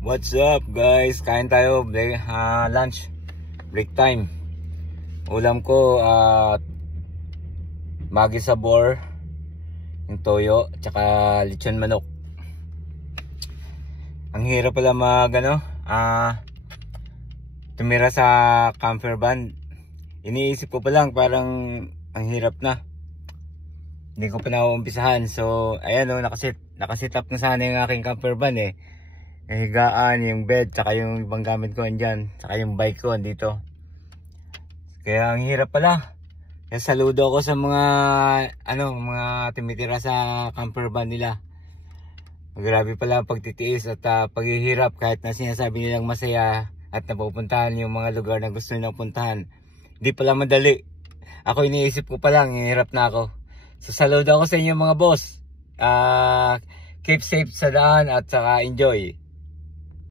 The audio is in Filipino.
What's up guys? Kain tayo, lunch, break time. Ulam ko magi sabor, yung toyo, tsaka lechon manok. Ang hirap pala tumira sa camper van. Iniisip ko pa lang, parang ang hirap na. Hindi ko pa nauumpisahan. So ayan nakasit up na sana yung aking camper van eh. Yung higaan, yung bed, tsaka yung ibang gamit ko andyan, tsaka yung bike ko andito. Kaya ang hirap pala. Kaya saludo ako sa mga mga tumitira sa camper van nila. Grabe pala ang pagtitiis at paghihirap kahit na sinasabi nilang masaya at napupuntahan yung mga lugar na gusto nilang puntahan. Hindi pala madali. Ako iniisip ko pa lang, hirap na ako. So saludo ako sa inyo mga boss. Keep safe sa daan at saka enjoy.